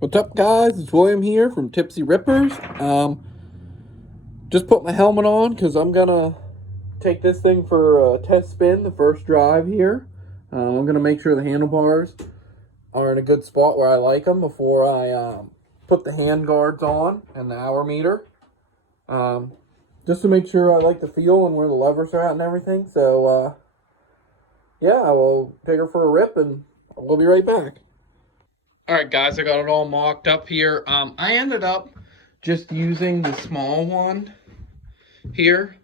What's up, guys? It's William here from Tipsy Rippers. Just put my helmet on because I'm gonna take this thing for a test spin, the first drive here. I'm gonna make sure the handlebars are in a good spot where I like them before I put the hand guards on and the hour meter. Just to make sure I like the feel and where the levers are at and everything. So, yeah, I will take her for a rip and we'll be right back. All right, guys, I got it all mocked up here. I ended up just using the small one here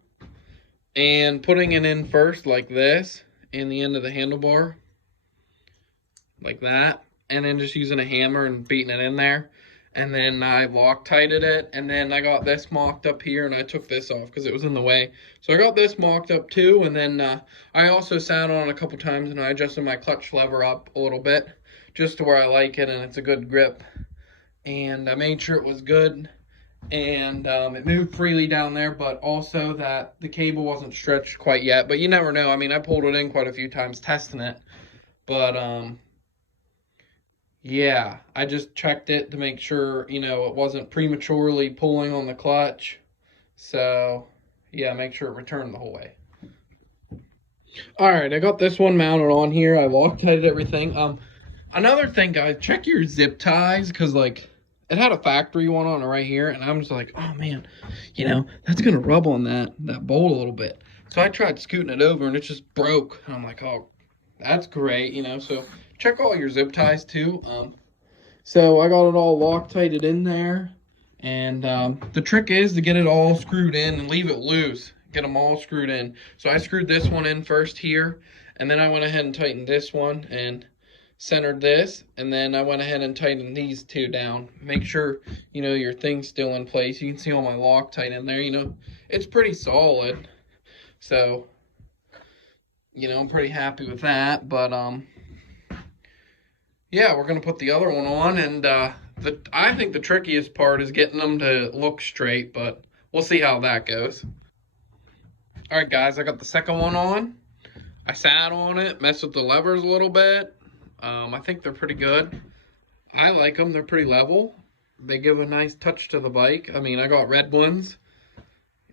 and putting it in first like this in the end of the handlebar, like that, and then just using a hammer and beating it in there. And then I Loctited it, and then I got this mocked up here, and I took this off because it was in the way. So I got this mocked up too, and then I also sat on it a couple times, and I adjusted my clutch lever up a little bit, just to where I like it, and it's a good grip. And I made sure it was good, and it moved freely down there, but also that the cable wasn't stretched quite yet. But you never know. I mean, I pulled it in quite a few times testing it, but yeah, I just checked it to make sure, it wasn't prematurely pulling on the clutch. So, yeah, make sure it returned the whole way. All right, I got this one mounted on here. I Loctited everything. Another thing, guys, check your zip ties, because, like, it had a factory one on it right here, and I'm just like, oh, man, that's going to rub on that bolt a little bit. So I tried scooting it over, and it just broke. And I'm like, oh, that's great, so check all your zip ties, too. So I got it all Loctited in there, and the trick is to get it all screwed in and leave it loose. Get them all screwed in. So I screwed this one in first here, and then I went ahead and tightened this one and centered this, and then I went ahead and tightened these two down. Make sure your thing's still in place. You can see all my Loctite in there. It's pretty solid, so I'm pretty happy with that. But yeah, we're gonna put the other one on, and I think the trickiest part is getting them to look straight, but we'll see how that goes. All right, guys, I got the second one on. I sat on it, messed with the levers a little bit. I think they're pretty good. I like them. They're pretty level. They give a nice touch to the bike. I mean, I got red ones.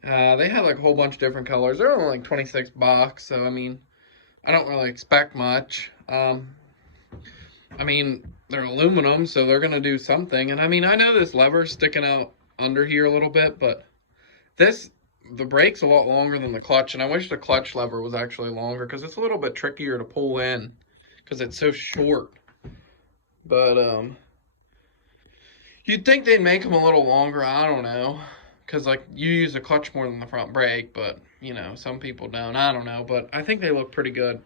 They had like a whole bunch of different colors. They're only like $26, so I mean, I don't really expect much. I mean, they're aluminum, so they're gonna do something. And I mean, I know this lever's sticking out under here a little bit, but the brake's a lot longer than the clutch, and I wish the clutch lever was actually longer because it's a little bit trickier to pull in because it's so short. But you'd think they'd make them a little longer. I don't know, because like you use the clutch more than the front brake, but some people don't. I don't know, but I think they look pretty good.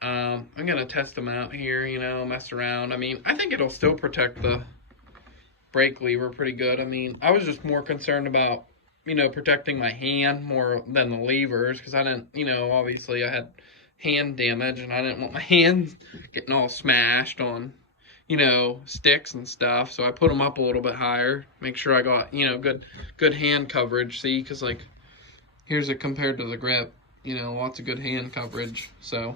I'm gonna test them out here, mess around. I mean, I think it'll still protect the brake lever pretty good. I mean, I was just more concerned about protecting my hand more than the levers, because I didn't, obviously I had hand damage, and I didn't want my hands getting all smashed on, sticks and stuff. So I put them up a little bit higher, make sure I got, good hand coverage. See, because like, here's it compared to the grip, lots of good hand coverage. So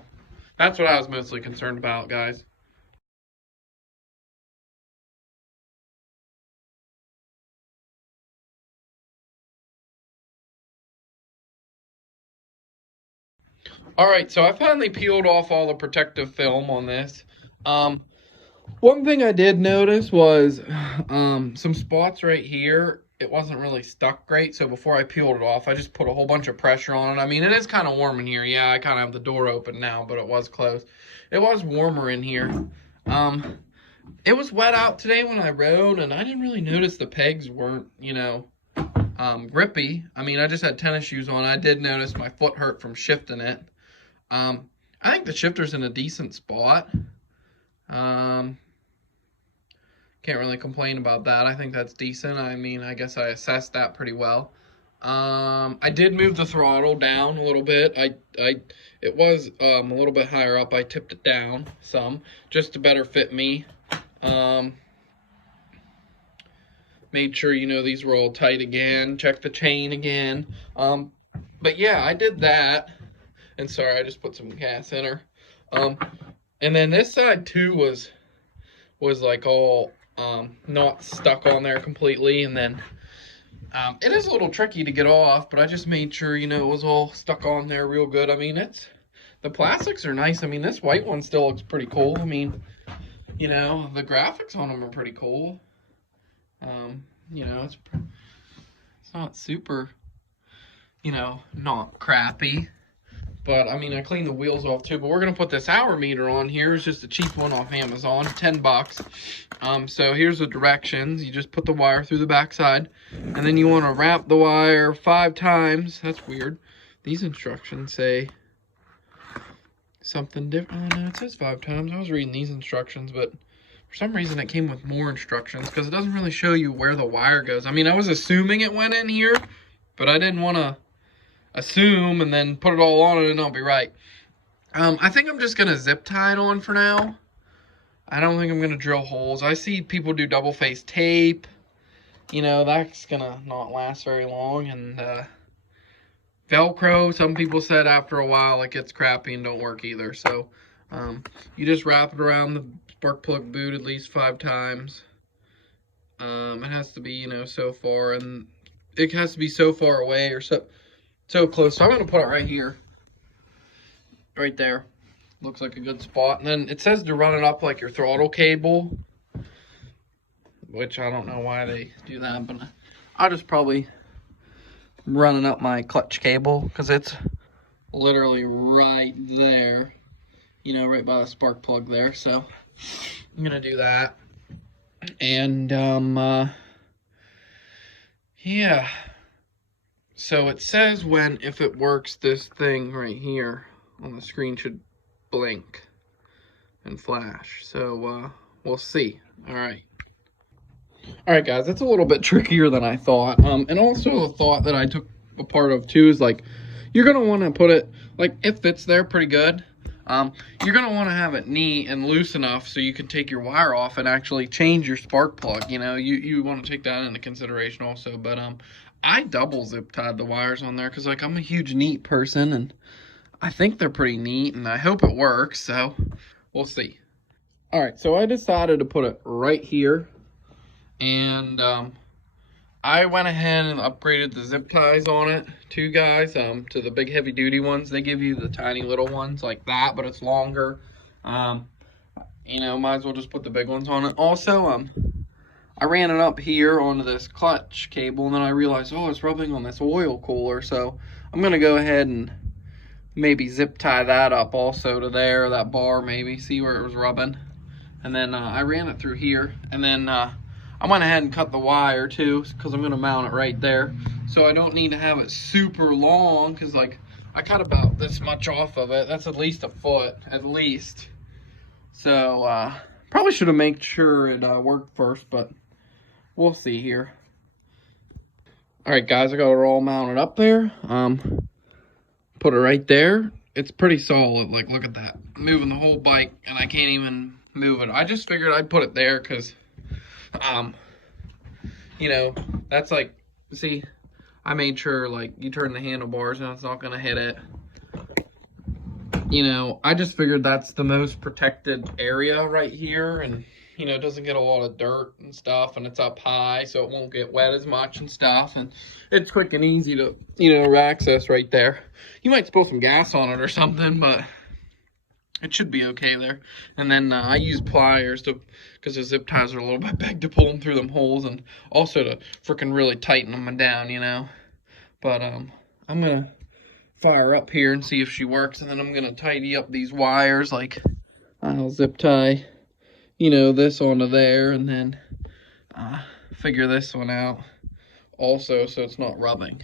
that's what I was mostly concerned about, guys. All right, so I finally peeled off all the protective film on this. One thing I did notice was some spots right here. It wasn't really stuck great, so before I peeled it off, I just put a whole bunch of pressure on it. I mean, it is kind of warm in here. Yeah, I kind of have the door open now, but it was closed. It was warmer in here. It was wet out today when I rode, and I didn't really notice the pegs weren't, grippy. I mean, I just had tennis shoes on. I did notice my foot hurt from shifting it. I think the shifter's in a decent spot. Can't really complain about that. I think that's decent. I mean, I guess I assessed that pretty well. I did move the throttle down a little bit. It was a little bit higher up. I tipped it down some just to better fit me. Made sure these were all tight again. Checked the chain again. But yeah, I did that. And sorry, I just put some gas in her. And then this side too was like all not stuck on there completely. And then it is a little tricky to get off, but I just made sure, you know, it was all stuck on there real good. I mean, the plastics are nice. I mean, this white one still looks pretty cool. I mean, you know, the graphics on them are pretty cool. You know, it's not super, you know, not crappy. But, I mean, I cleaned the wheels off, too. But we're going to put this hour meter on here. It's just a cheap one off Amazon, 10 bucks. So here's the directions. You just put the wire through the backside. And then you want to wrap the wire 5 times. That's weird. These instructions say something different. Oh, no, it says 5 times. I was reading these instructions, but for some reason it came with more instructions because it doesn't really show you where the wire goes. I mean, I was assuming it went in here, but I didn't want to assume and then put it all on it and not be right. I think I'm just gonna zip tie it on for now. I don't think I'm gonna drill holes. I see people do double face tape. You know, that's gonna not last very long. And Velcro, some people said after a while it gets crappy and don't work either. So you just wrap it around the spark plug boot at least 5 times. It has to be, you know, so far, and it has to be so far away or so close. So I'm going to put it right here. Right there. Looks like a good spot. And then it says to run it up like your throttle cable, which I don't know why they do that, but I'll just probably run it up my clutch cable because it's literally right there. You know, right by the spark plug there. So I'm going to do that. And yeah. So it says if it works, this thing right here on the screen should blink and flash. So we'll see. All right, guys, that's a little bit trickier than I thought. And also a thought that I took a part of too is like, you're gonna want to put it like it fits there pretty good. You're gonna want to have it neat and loose enough so you can take your wire off and actually change your spark plug. You know, you want to take that into consideration also. But I double zip tied the wires on there because like I'm a huge neat person and I think they're pretty neat and I hope it works. So we'll see. All right, so I decided to put it right here, and I went ahead and upgraded the zip ties on it too, guys, to the big heavy duty ones. They give you the tiny little ones like that, but it's longer. You know, might as well just put the big ones on it. Also, I ran it up here onto this clutch cable, and then I realized, oh, it's rubbing on this oil cooler, so I'm going to go ahead and maybe zip tie that up also to there, that bar maybe, see where it was rubbing. And then I ran it through here, and then I went ahead and cut the wire too, because I'm going to mount it right there. So I don't need to have it super long, because like I cut about this much off of it. That's at least a foot, at least. So probably should have made sure it worked first, but we'll see here. All right, guys, I got it all mounted up there. Put it right there. It's pretty solid. Like, look at that. I'm moving the whole bike, and I can't even move it. I just figured I'd put it there because, you know, that's like, see, I made sure, like, you turn the handlebars and it's not going to hit it. You know, I just figured that's the most protected area right here, and you know, it doesn't get a lot of dirt and stuff, and it's up high, so it won't get wet as much and stuff, and it's quick and easy to, you know, access right there. You might spill some gas on it or something, but it should be okay there. And then I use pliers because the zip ties are a little bit big to pull them through them holes, and also to freaking really tighten them down, you know. But I'm gonna fire up here and see if she works, and then I'm gonna tidy up these wires. Like, I'll zip tie, you know, this onto there, and then figure this one out also so it's not rubbing.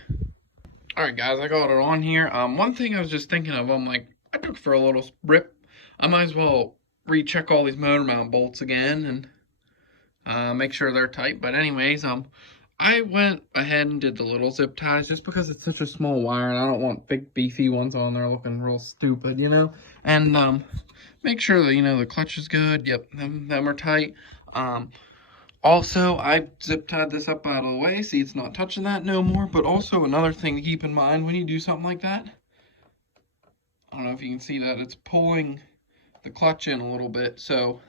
All right, guys, I got it on here. One thing I was just thinking of, I'm like, I took for a little rip. I might as well recheck all these motor mount bolts again and make sure they're tight. But anyways, I went ahead and did the little zip ties just because it's such a small wire and I don't want big beefy ones on there looking real stupid, you know. And make sure that, you know, the clutch is good. Yep, them are tight. Also, I zip tied this up out of the way. See, it's not touching that no more. But also another thing to keep in mind when you do something like that, I don't know if you can see that, it's pulling the clutch in a little bit. So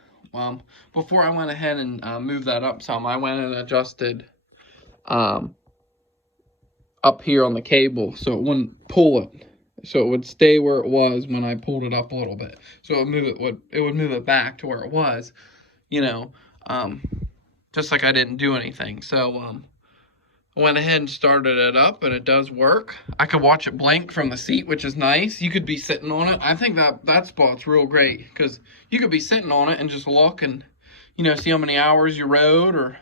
Before I went ahead and moved that up some, I went and adjusted um, up here on the cable so it wouldn't pull it. So it would stay where it was when I pulled it up a little bit. So it would move it back to where it was, you know, um, just like I didn't do anything. So I went ahead and started it up, and it does work. I could watch it blink from the seat, which is nice. You could be sitting on it. I think that spot's real great because you could be sitting on it and just look and, see how many hours you rode, or,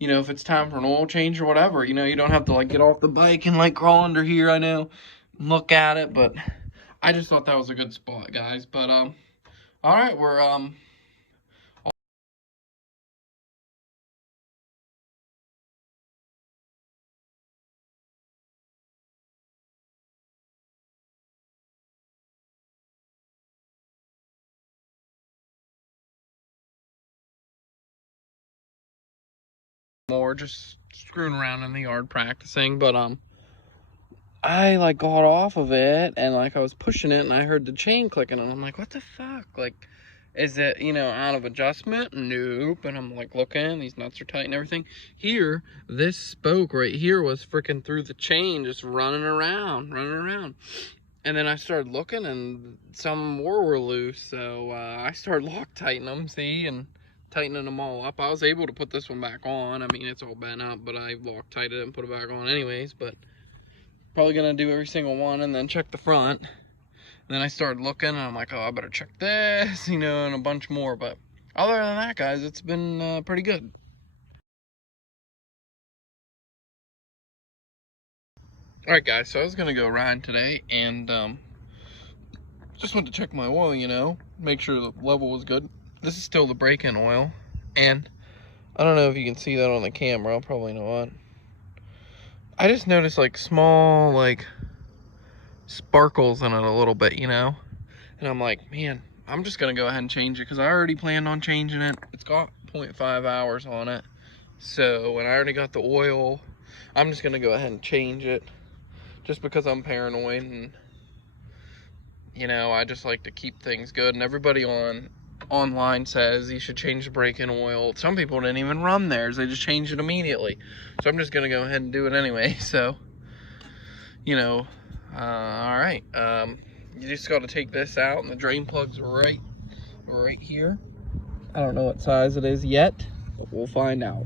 if it's time for an oil change or whatever. You don't have to, like, get off the bike and, like, crawl under here, I know, and look at it. But I just thought that was a good spot, guys. But, all right, we're, more just screwing around in the yard practicing. But, I like got off of it and like I was pushing it and I heard the chain clicking and I'm like, what the fuck? Like, is it, out of adjustment? Nope. And I'm like looking, these nuts are tight and everything. Here, this spoke right here was freaking through the chain, just running around. And then I started looking and some more were loose. So I started Loctiting them, see, and tightening them all up. I was able to put this one back on. I mean, it's all bent up, but I Loctited it and put it back on anyways. But probably gonna do every single one and then check the front. And then I started looking and I'm like, oh, I better check this, and a bunch more. But other than that, guys, it's been pretty good. All right, guys, so I was gonna go ride today and just went to check my oil, make sure the level was good. This is still the break-in oil, and I don't know if you can see that on the camera, probably not. I just noticed like small like sparkles in it a little bit, and I'm like, man, I'm just gonna go ahead and change it because I already planned on changing it. It's got 0.5 hours on it, so when I already got the oil, I'm just gonna go ahead and change it just because I'm paranoid, and I just like to keep things good. And everybody online says you should change the break-in oil. Some people didn't even run theirs, they just changed it immediately. So I'm just gonna go ahead and do it anyway. So all right, you just got to take this out, and the drain plug's right here. I don't know what size it is yet, but we'll find out.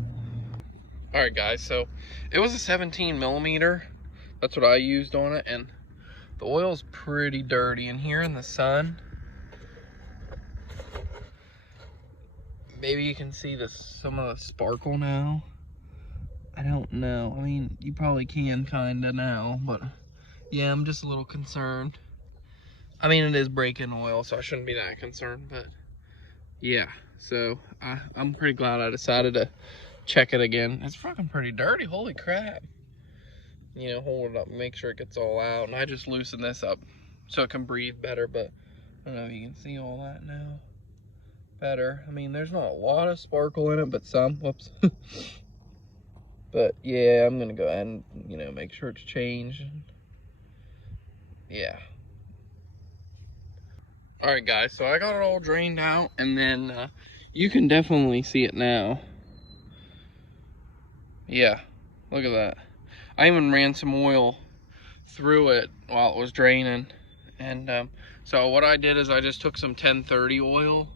All right, guys, so it was a 17 millimeter. That's what I used on it, and the oil's pretty dirty in here in the sun. Maybe you can see some of the sparkle now. I don't know. I mean, you probably can kind of now, but yeah, I'm just a little concerned. I mean, it is break-in oil, so I shouldn't be that concerned, but yeah. So I'm pretty glad I decided to check it again. It's fucking pretty dirty, holy crap. Hold it up and make sure it gets all out. And I just loosened this up so it can breathe better, but I don't know if you can see all that now better. I mean, there's not a lot of sparkle in it, but some. Whoops. But yeah, I'm gonna go ahead and make sure it's changed. Yeah. All right, guys, so I got it all drained out, and then you can definitely see it now. Yeah, look at that. I even ran some oil through it while it was draining. And so what I did is I just took some 1030 oil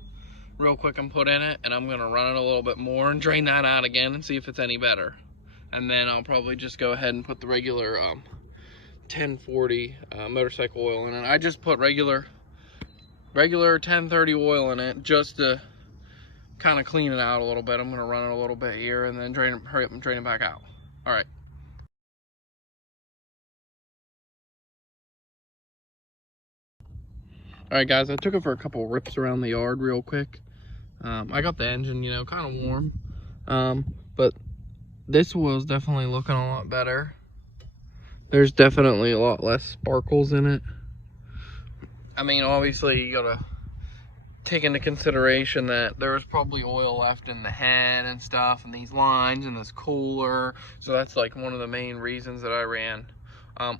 real quick and put in it, and I'm gonna run it a little bit more and drain that out again and see if it's any better. And then I'll probably just go ahead and put the regular 1040 motorcycle oil in it. I just put regular 1030 oil in it just to kind of clean it out a little bit. I'm gonna run it a little bit here and then hurry up and drain it back out. All right. All right, guys, I took it for a couple rips around the yard real quick. I got the engine, kind of warm, but this oil's definitely looking a lot better. There's definitely a lot less sparkles in it. I mean, obviously you gotta take into consideration that there was probably oil left in the head and stuff, and these lines and this cooler. So that's like one of the main reasons that I ran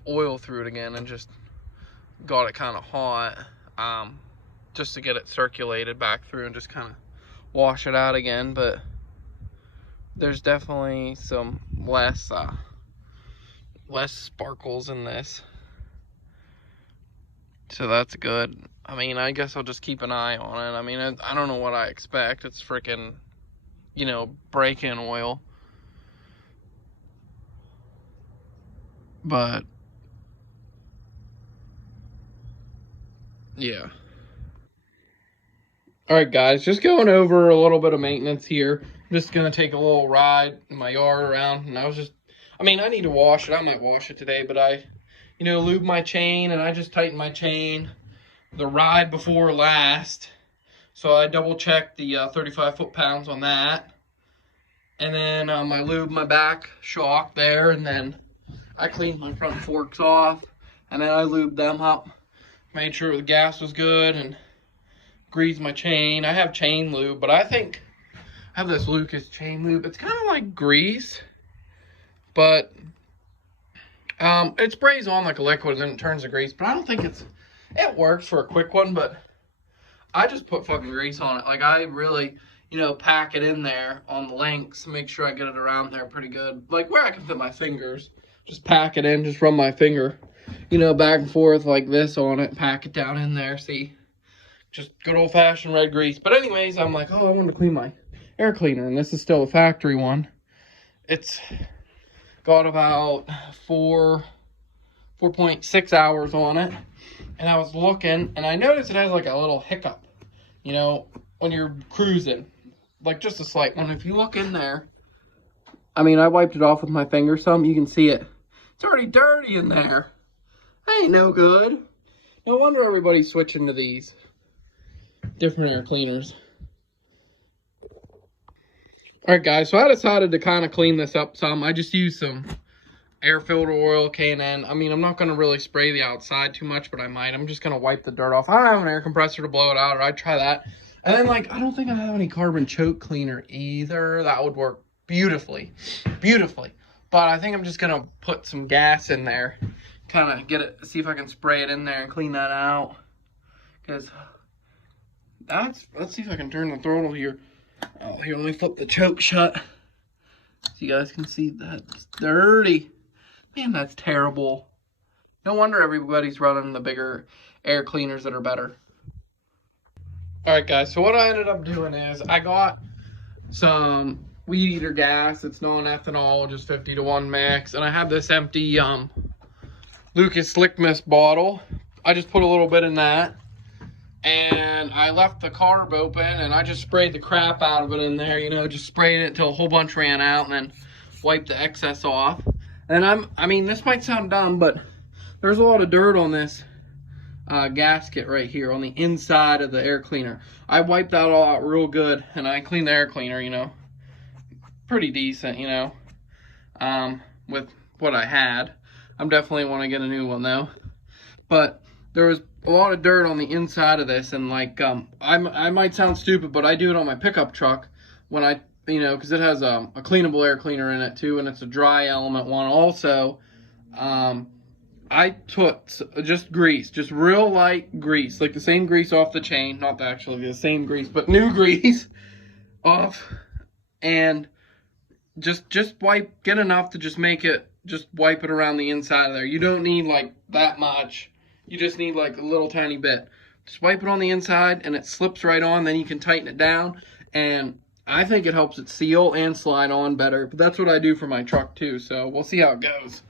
oil through it again and just got it kind of hot, just to get it circulated back through and just kind of wash it out again, but there's definitely some less sparkles in this, so that's good. I mean, I guess I'll just keep an eye on it. I mean, I don't know what I expect. It's freaking, you know, break-in oil, but yeah. All right, guys, just going over a little bit of maintenance here. I'm just gonna take a little ride in my yard around, and I mean, I need to wash it. I might wash it today, but I, you know, lube my chain, and I just tighten my chain the ride before last. So I double checked the 35 foot-pounds on that, and then I lube my back shock there, and then I cleaned my front forks off, and then I lubed them up, made sure the gas was good, and greased my chain. I have chain lube, but I think I have this Lucas chain lube. It's kind of like grease, but it sprays on like a liquid and then it turns to grease. But I don't think it works for a quick one, but I just put fucking grease on it. Like, I really, you know, pack it in there on the links, make sure I get it around there pretty good. Like, where I can fit my fingers. Just pack it in, just run my finger, you know, back and forth like this on it, pack it down in there, see? Just good old-fashioned red grease. But anyways, I'm like, oh, I want to clean my air cleaner, and this is still a factory one. It's got about 4.6 hours on it, and I was looking, and I noticed it has like a little hiccup, you know, when you're cruising, like just a slight one. If you look in there, I mean, I wiped it off with my finger some, you can see it. It's already dirty in there. That ain't no good. No wonder everybody's switching to these different air cleaners. Alright, guys, so I decided to kind of clean this up some. I just used some air filter oil, K&N. I mean, I'm not going to really spray the outside too much, but I might. I'm just going to wipe the dirt off. I don't have an air compressor to blow it out, or I'd try that. And then, like, I don't think I have any carbon choke cleaner either. That would work beautifully. Beautifully. But I think I'm just going to put some gas in there. Kind of get it, see if I can spray it in there and clean that out. Because let's see if I can turn the throttle here. Oh, here, let me flip the choke shut so you guys can see that it's dirty. Man, that's terrible. No wonder everybody's running the bigger air cleaners that are better. Alright, guys, so what I ended up doing is I got some weed eater gas. It's non-ethanol, just 50-to-1 mix, and I have this empty Lucas Slick Mist bottle. I just put a little bit in that, and I left the carb open, and I just sprayed the crap out of it in there, you know, just sprayed it until a whole bunch ran out, and then wiped the excess off. And I mean, this might sound dumb, but there's a lot of dirt on this gasket right here on the inside of the air cleaner. I wiped that all out real good, and I cleaned the air cleaner, you know, pretty decent, you know, with what I had. I'm definitely want to get a new one though. But there was a lot of dirt on the inside of this, and like I might sound stupid, but I do it on my pickup truck when I, you know, because it has a cleanable air cleaner in it too, and it's a dry element one also. I took just grease, just real light grease, like the same grease off the chain, not actually the same grease, but new grease off, and just wipe, get enough to just make it, just wipe it around the inside of there. You don't need like that much. You just need like a little tiny bit. Just wipe it on the inside and it slips right on. Then you can tighten it down. And I think it helps it seal and slide on better. But that's what I do for my truck too. So we'll see how it goes.